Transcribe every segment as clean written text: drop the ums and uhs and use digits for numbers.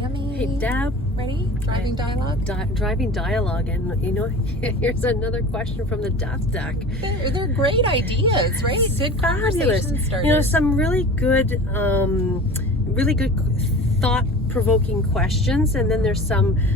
Tammy. Hey, Deb. Ready? Driving dialogue? Driving dialogue. And, you know, here's another question from the death deck. They're great ideas, right? Good conversation starters. You know, some really good thought-provoking questions. And then there's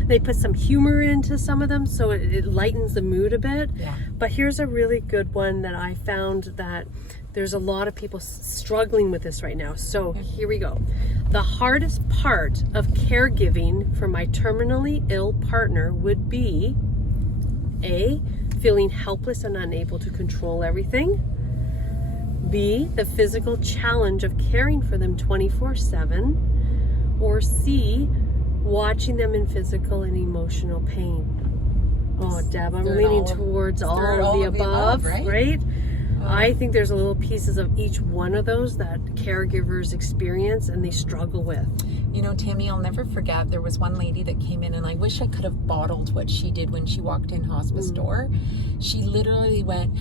they put some humor into some of them, so it lightens the mood a bit. Yeah. But here's a really good one that I found that there's a lot of people struggling with this right now. So here we go. The hardest part of caregiving for my terminally ill partner would be A, feeling helpless and unable to control everything. B, the physical challenge of caring for them 24/7. Or C, watching them in physical and emotional pain. Oh, Deb, I'm leaning towards all of the above, right? I think there's a little pieces of each one of those that caregivers experience and they struggle with. You know, Tammy, I'll never forget, there was one lady that came in, and I wish I could have bottled what she did when she walked in hospice door. She literally went...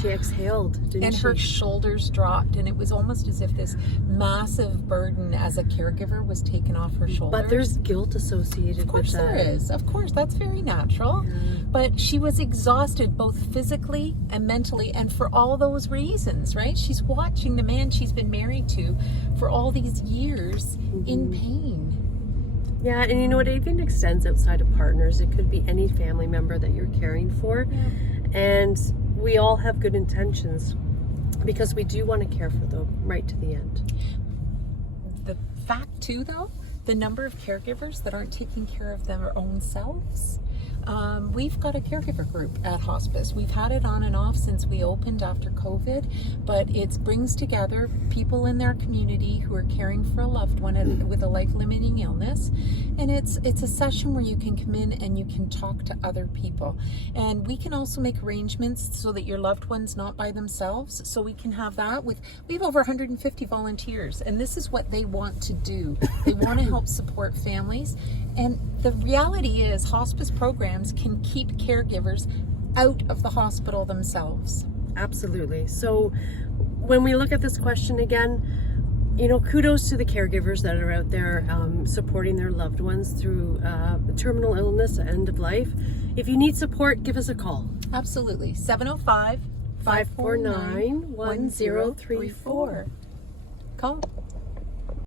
She exhaled, didn't she? And her shoulders dropped, and it was almost as if this massive burden as a caregiver was taken off her shoulders. But there's guilt associated with that. Of course there is. Of course, that's very natural. Yeah. But she was exhausted both physically and mentally, and for all those reasons, right? She's watching the man she's been married to for all these years in pain. Yeah, and you know, it even extends outside of partners. It could be any family member that you're caring for. Yeah. And we all have good intentions because we do want to care for them right to the end. The fact too, though, the number of caregivers that aren't taking care of their own selves. We've got a caregiver group at hospice. We've had it on and off since we opened after COVID, but it brings together people in their community who are caring for a loved one with a life-limiting illness. And it's a session where you can come in and you can talk to other people. And we can also make arrangements so that your loved one's not by themselves. So we can have that we have over 150 volunteers, and this is what they want to do. They want to help support families. And the reality is hospice programs can keep caregivers out of the hospital themselves. Absolutely. So when we look at this question again, you know, kudos to the caregivers that are out there supporting their loved ones through terminal illness, end of life. If you need support, give us a call. Absolutely. 705-549-1034. Call.